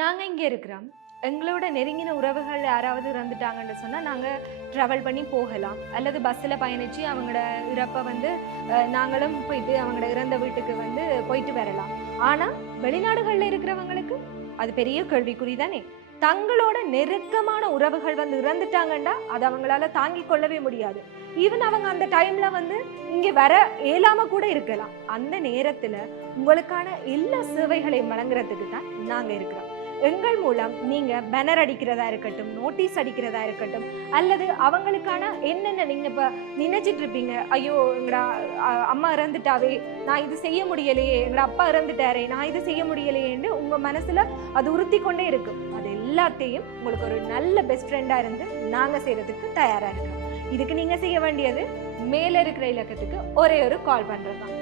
நாங்கள் இங்கே இருக்கிறோம். எங்களோட நெருங்கின உறவுகள் யாராவது இறந்துட்டாங்கன்னு சொன்னால் நாங்கள் ட்ராவல் பண்ணி போகலாம். அல்லது பஸ்ஸில் பயணித்து அவங்களோட இறப்பை வந்து நாங்களும் போயிட்டு அவங்களோட இறந்த வீட்டுக்கு வந்து போயிட்டு வரலாம். ஆனால் வெளிநாடுகளில் இருக்கிறவங்களுக்கு அது பெரிய கேள்விக்குறி தானே. தங்களோட நெருக்கமான உறவுகள் வந்து இறந்துட்டாங்கன்னா அது அவங்களால தாங்கிக் கொள்ளவே முடியாது. ஈவன் அவங்க அந்த டைம்ல வந்து இங்க வர இயலாம கூட இருக்கலாம். அந்த நேரத்துல உங்களுக்கான எல்லா சேவைகளையும் வழங்குறதுக்கு தான் நாங்க இருக்கிறோம். எங்கள் மூலம் நீங்க பேனர் அடிக்கிறதா இருக்கட்டும் நோட்டீஸ் அடிக்கிறதா இருக்கட்டும் அல்லது அவங்களுக்கான என்னென்ன நீங்க இப்ப நினைச்சிட்டு இருப்பீங்க? ஐயோ எங்கடா அம்மா இறந்துட்டாவே நான் இது செய்ய முடியலையே எங்களோட அப்பா இறந்துட்டாரே நான் இது செய்ய முடியலையேன்னு உங்க மனசுல அது உறுத்தி கொண்டே இருக்கும். அது எல்லாத்தையும் உங்களுக்கு ஒரு நல்ல பெஸ்ட் ஃப்ரெண்டா இருந்து நாங்க செய்யறதுக்கு தயாரா இருக்கோம். இதுக்கு நீங்க செய்ய வேண்டியது மேல இருக்கிற இலக்கத்துக்கு ஒரே ஒரு கால் பண்றது தான்